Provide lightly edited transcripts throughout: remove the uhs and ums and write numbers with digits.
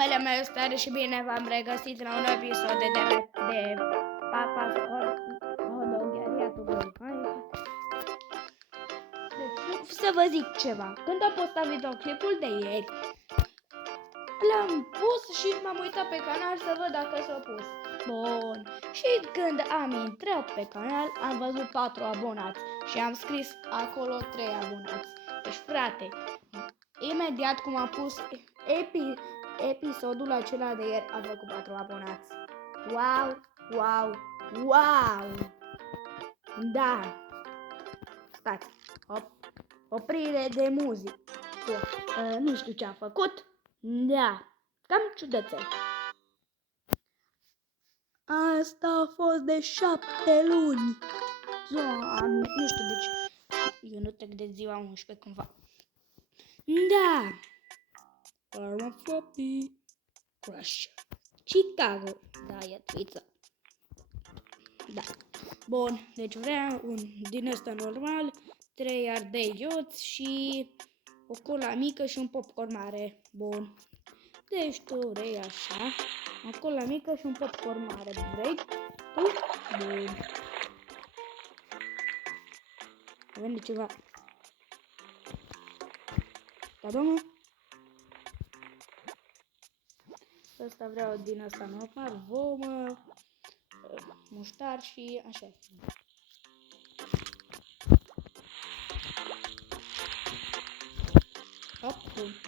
Numele meu este Ari și bine v-am regăsit la un episod de Papa Hodogheria. Deci, să vă zic ceva. Când a postat videoclipul de ieri, l-am pus și m-am uitat pe canal să văd dacă s-a pus. Bun. Și când am intrat pe canal, am văzut 4 abonați și am scris acolo 3 abonați. Deci, frate, imediat cum am pus episodul acela de ieri, a făcut 4 abonați. Wow, wow, wow! Da! Stați! Hop! Oprire de muzică. Nu știu ce am făcut. Da! Cam ciudățel. Asta a fost de 7 luni. Nu știu de ce. Eu nu trec de ziua 11 cumva. Da! Arma Floppy Crush Chicago. Da, e twiță. Da. Bun, deci vreau un din ăsta normal, 3 ardei ioți și o cola mică și un popcorn mare. Bun. Deci tu vrei așa, o cola mică și un popcorn mare. Vrei tu? Bun. Avem de ceva. Da, domnul? Ăsta vreau din ăsta normal, vomă, muștar și așa. Hop, bun.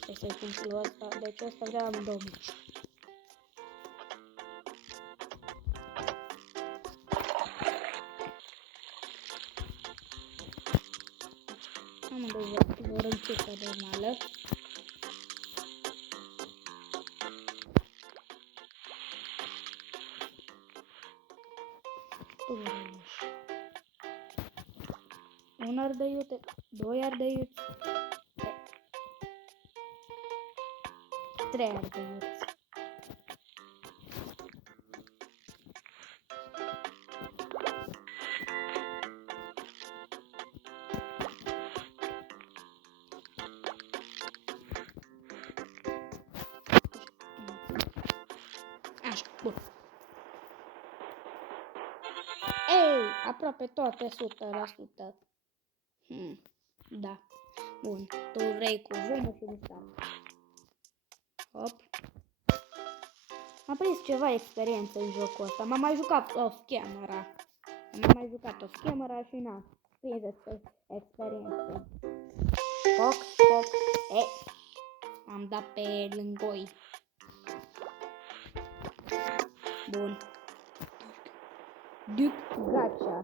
Hai să-i pun și lui ăsta, deci ăsta vreau amândouă mici. Amândouă vor în chestia normală. Un ardei iute, 2 ardei iute, 3 ardei iute. Așa, bun. Ei, aproape toate 100%. Da. Bun. Tu vrei cu vomă și muștar. Hop. Am prins ceva experiență în jocul ăsta. M-am mai jucat off-camera. Și n-am prins experiență. Foc. Am dat pe lângoi. Bun. Duc gacha.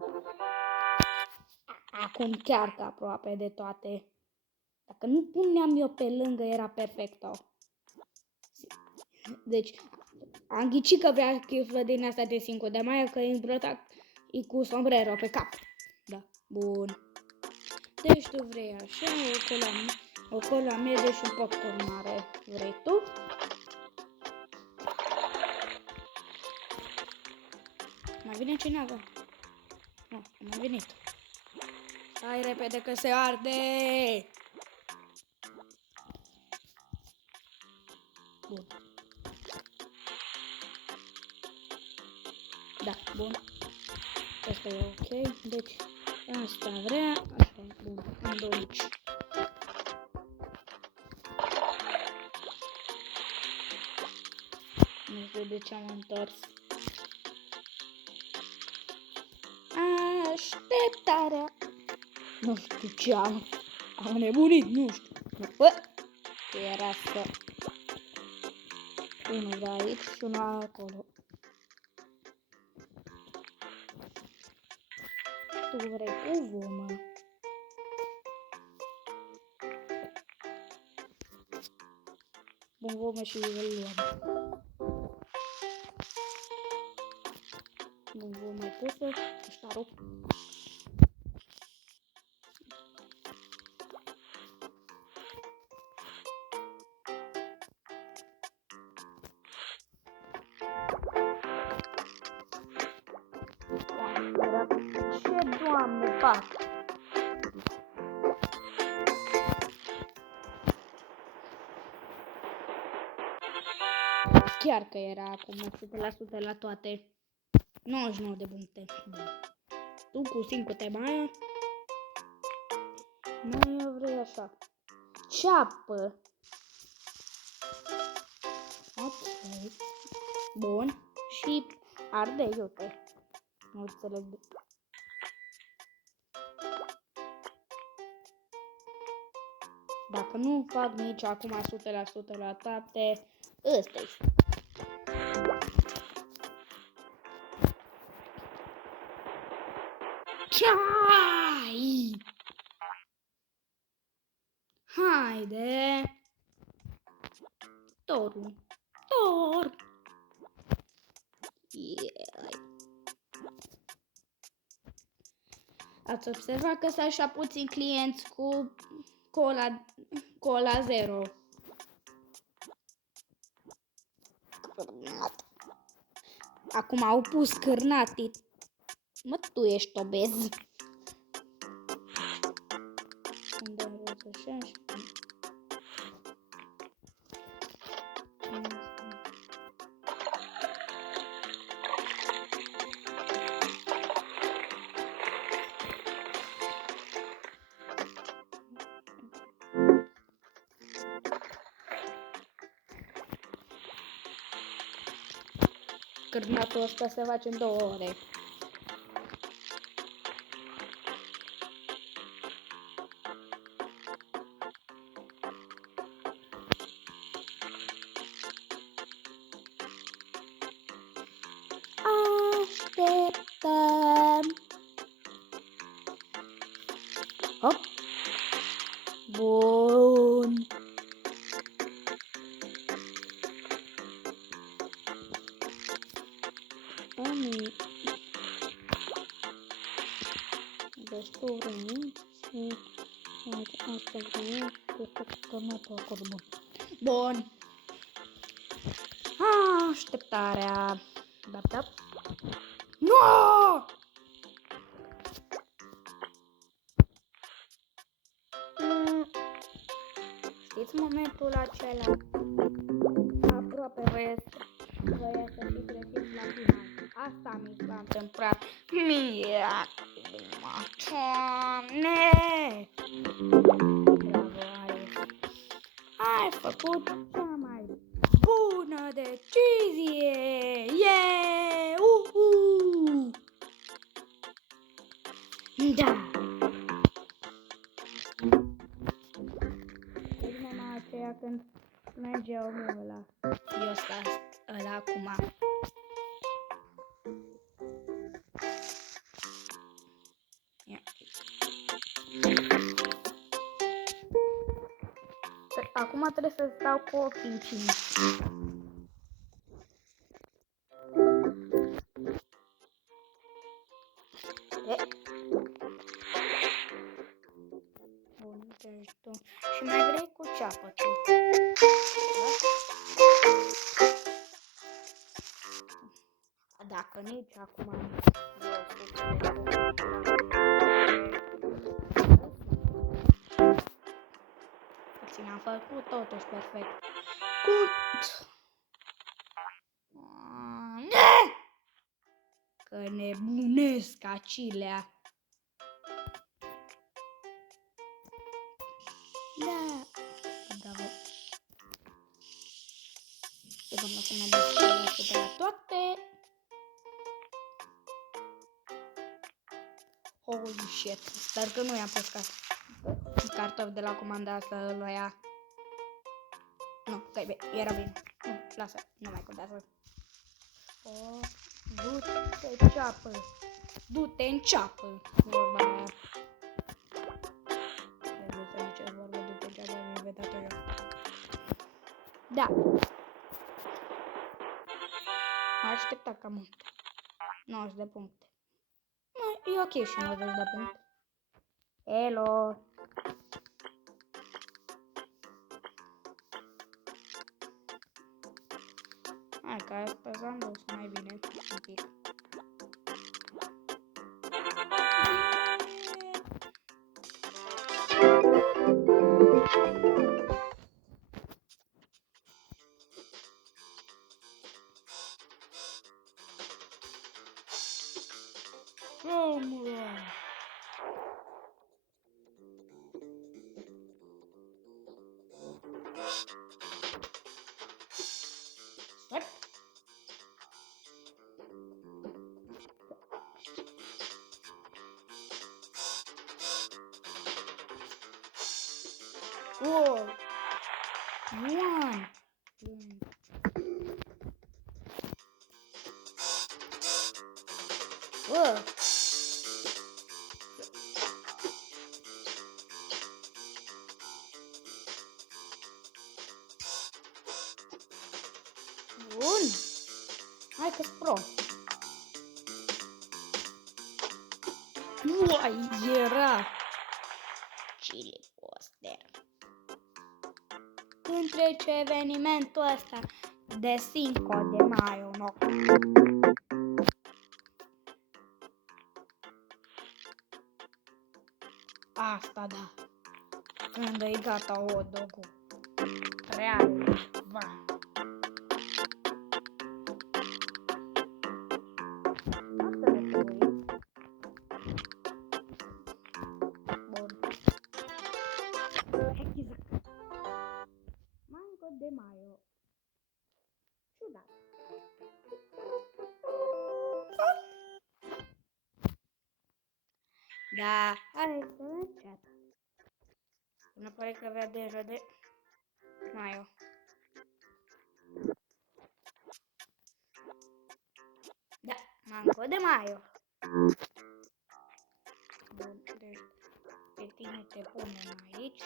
Acum chiar că aproape de toate. Dacă nu puneam eu pe lângă, era perfecto. Deci, am ghicit că vrea chiflă din asta de 5 de mai, că e îmbrăcat cu sombrero pe cap. Da, bun. Deci tu vrei așa, o cola medie și un popcorn mare. Vrei tu? Mai vine cineva? Nu, mai venit. Hai repede că se arde! Bun. Da, bun. Asta e ok. Deci, asta vrea. Așa, bun. Am 2 aici. Nu știu de ce am întors. Așteptarea. Nu știu ce am. Am nebunit, nu știu. Ce era asta? Unul de aici și unul acolo. Tu vrei cu vomă. Bun, vomă și îl luăm. Bun, vomă pusă. Muștarul. Ce doamne fac? Chiar că era acum 100% la toate. 99 de puncte. Tu cu 5 te mai nu vrei așa. Ceapă. Ok. Bun. Și ardei, uite. Nu înțeleg. Dacă nu fac nici acum 100% la toate, ăsta-i. Ceai! Haide! Torul. Tor! Yeah. Ați observat că sunt așa puțini clienți cu cola zero. Acum au pus cârnatii. Mă, tu ești obez. Unde așa și... Cârnatul ăsta se face în 2 ore. Așteptăm. Hop. Bun. Bun. Așteptarea. Da. No! Știți momentul acela? Aproape voia să fi trecut la final. Asta mi s-a întâmplat mie. Doamne! Bravo, ai făcut cea mai bună decizie! Yeah! Da! Urmă aceea când mergea omul ăla. Eu stau ăla acum. Acum trebuie să stau cu ochii închiși. Bun, deci tu. Și mai vrei cu ceapă tu. Dacă nici acum am făcut totuși perfect. Că nebunesc acilea. Da. Bravo. Secundă să mergem de la toate. Holy shit. Sper că nu i-am pus cartofi de la comanda asta îl ia. Nu, că era bine. Nu, lasă, nu mai contează. Oh, du-te ceapă. Du-te în ceapă. Vorba aia. Du-te în ce vorba, du-te în ceapă, am inventat-o eu. Da. Aștepta cam mult. 90 de puncte. E ok și 90 de puncte. Hello. Hai că asta s-a dus mai bine un pic. man. Bă. Bun. Hai că-s pro. Uai, era Chili Coaster. Când trece evenimentul ăsta de 5 de Maio, no? Asta da. Când e gata hot dog-ul. Real. Va. Asta le trebuie. Bun. Exact. Mango de Maio. Ciudat. Da, hai să încet. Nu pare că avea deja de Maio. Da, Mango de Maio. Bun, deci pe tine te punem aici.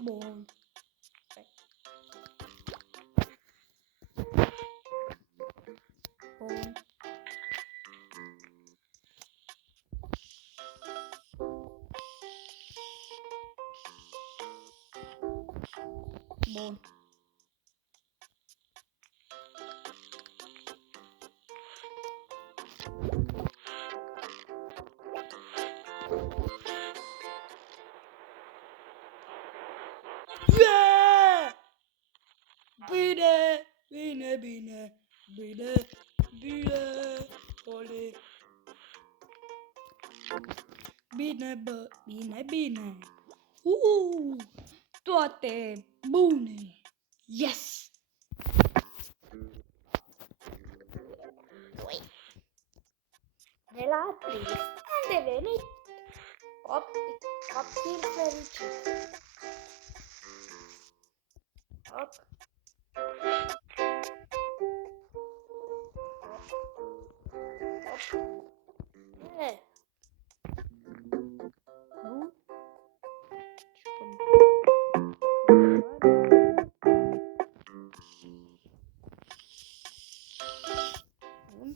Bun. Bun. Bun. Yeah! Bine, bine, bine, bine, bine, ole. Bine, bă, bine, bine. Toate bune. Yes! De la trist am devenit copil fericit. Hop. E. Nu? Bun.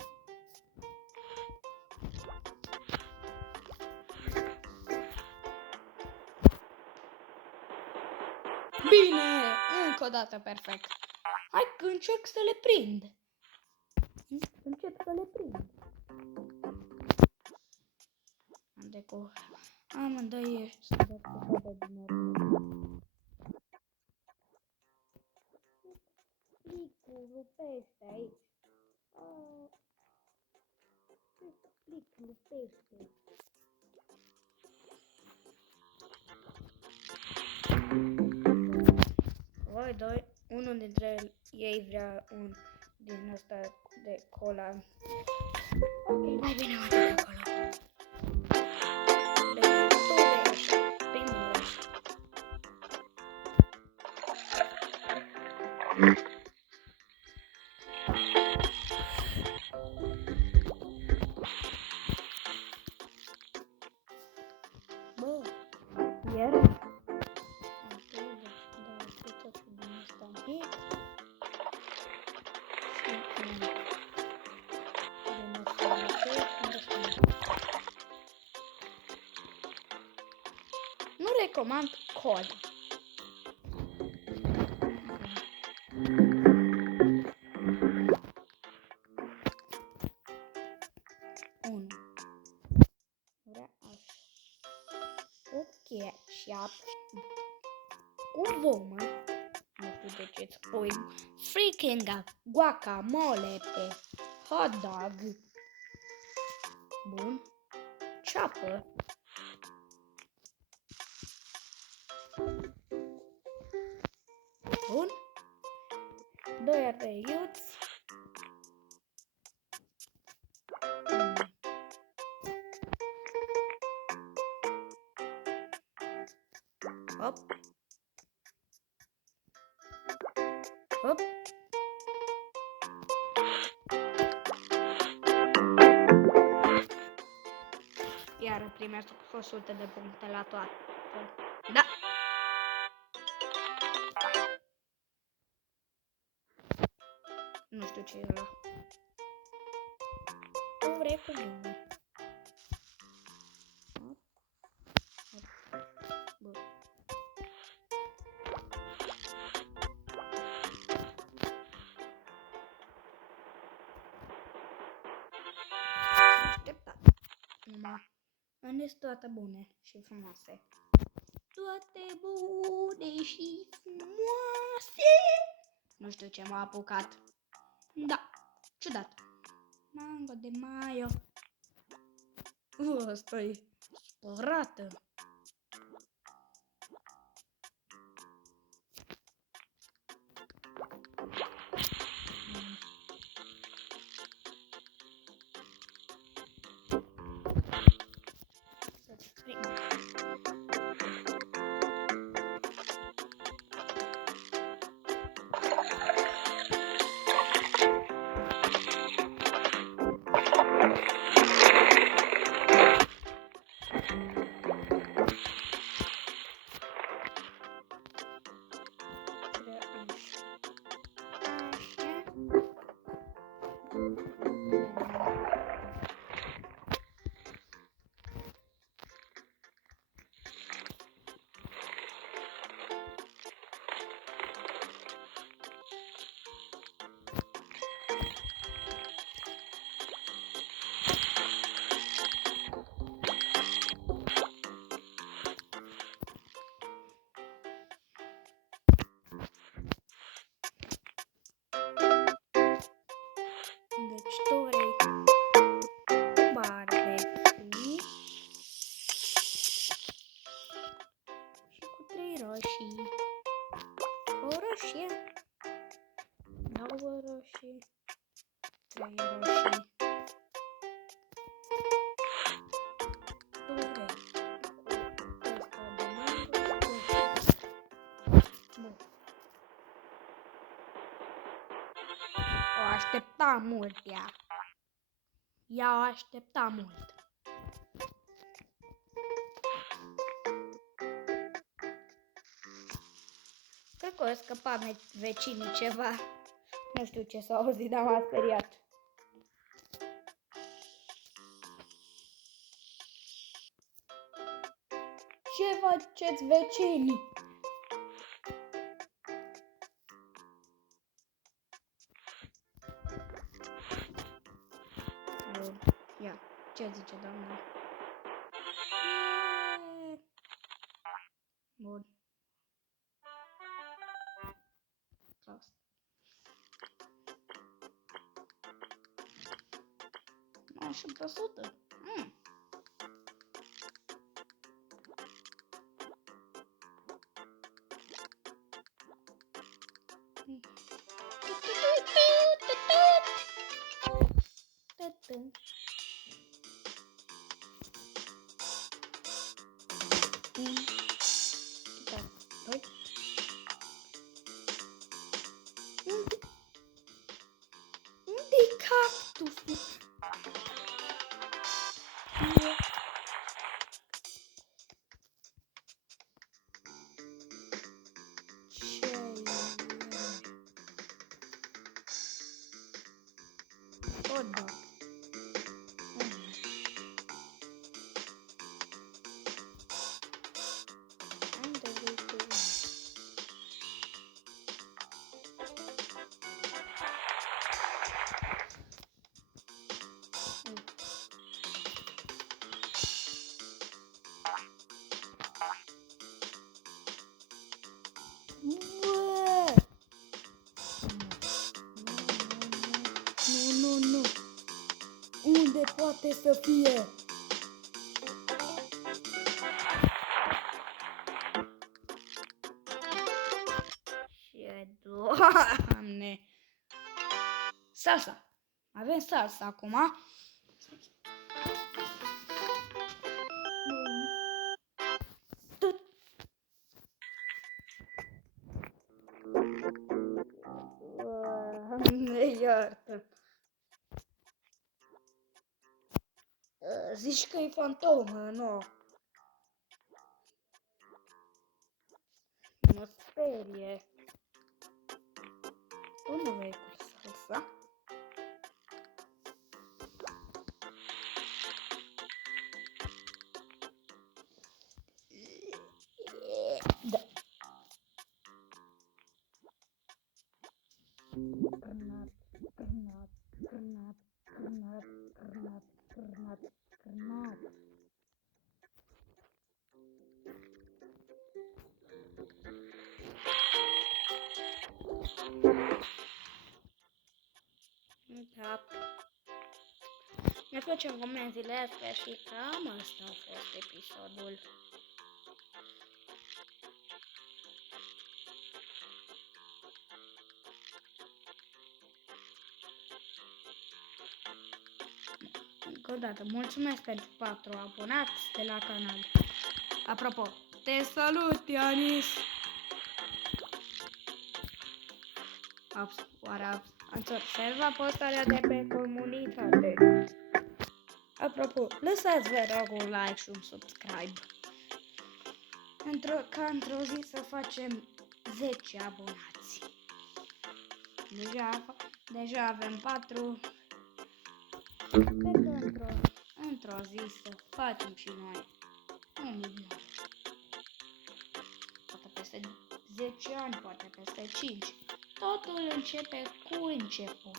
Bine! Încă o dată perfect. Hai că încerc să le prind. Încep să le prind. Deco. Amândoi să dă cu de din plicul lupește aici. Plic lupește. Voi doi, unul dintre ei vrea un din ăsta de cola. Ok, mai bine mă duc acolo. Bă, iar Recomand cola. Unu. Vrea așa. Cu ketchup. Cu vomă. Nu știu de ce îți pui freaking guacamole pe hot dog. Bun. Ceapă. Bun. 2 ardeiuți. Hop. Hop. Iar primesc 100 de puncte la toate. Da. Nu știu ce e ăla. Nu vrei cu mine. Bun. Așteptat. Numai sunt toate bune și frumoase. Toate bune și frumoase. Nu știu ce m-a apucat. Da, ciudat. Mango de maio. Asta-i spărată. Să-ți prind. Deci tu vrei barbecue și cu 3 roșii. O roșie, 2 roșii, 3 roșii. Tu vrei cu ăsta de mango. Bun. O aștepta mult ea. Ea o aștepta mult. Cred că o scăpa vecinii ceva. Nu știu ce s-a auzit, dar m-a speriat. Ce faceți vecinii? Bun. Ia, ce zice doamna? Bun. Prost. 98%. Unde-i cactusul? Hot dog. poate să fie? Ce Doamne! Salsa! Avem salsa acum. Ne iartă. Zici că e fantomă, nu? Mă sperie. Unde vei cu salsa? Da. Cârnat. Da. Ne facem comenzile astea și cam asta a fost episodul. Încă o dată, mulțumesc pentru 4 abonați de la canal. Apropo, te salut, Ianis! Ați observat postarea de pe comunitate. Apropo, lăsați vă rog un like și un subscribe. Într-o zi să facem 10 abonați. Deja avem 4. Cred că într-o zi să facem și noi 1 milion. Poate peste 10 ani, poate peste 5. Totul începe cu început.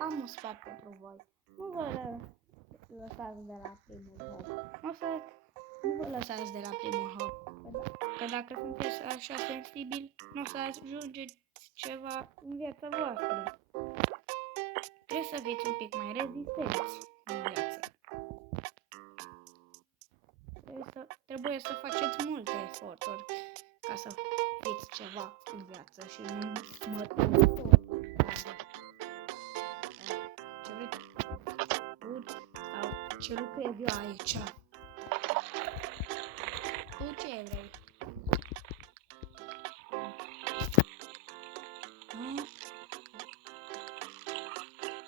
Am un sfat pentru voi. Nu vă lăsați de la primul hop. Nu vă lăsați de la primul hop. Că dacă sunteți așa sensibili, nu o să ajungeți ceva în viața voastră. Trebuie să fiți un pic mai rezistenți în viață. Trebuie să faceți multe eforturi ca să fiți ceva în viață și nu mă ce lucrez eu aici? Tu ce vrei?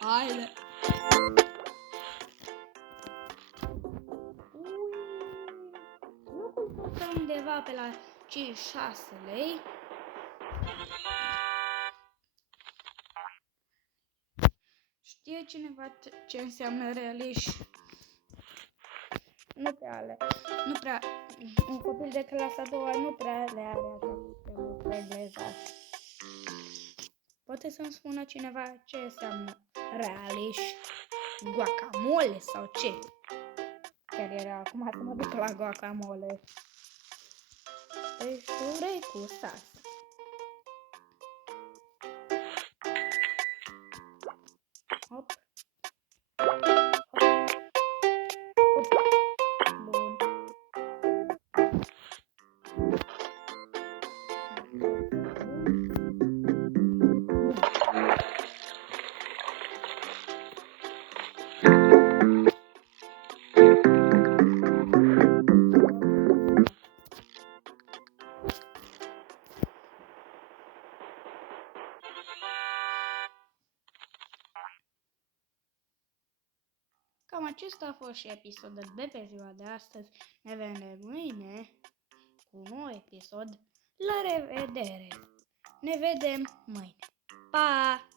Haide! Nu costă undeva pe la 5-6 lei. Știe cineva ce înseamnă relish? Nu prea, un copil de clasa a doua nu prea le are așa pe engleză. Poate să-mi spună cineva ce înseamnă relish, guacamole sau ce? Chiar era acum să mă duc la guacamole. Peșture cu salsa. Hop. Bun. Cam acesta a fost și episodul de pe ziua de astăzi. Ne vedem mâine cu un nou episod. La revedere! Ne vedem mâine. Pa!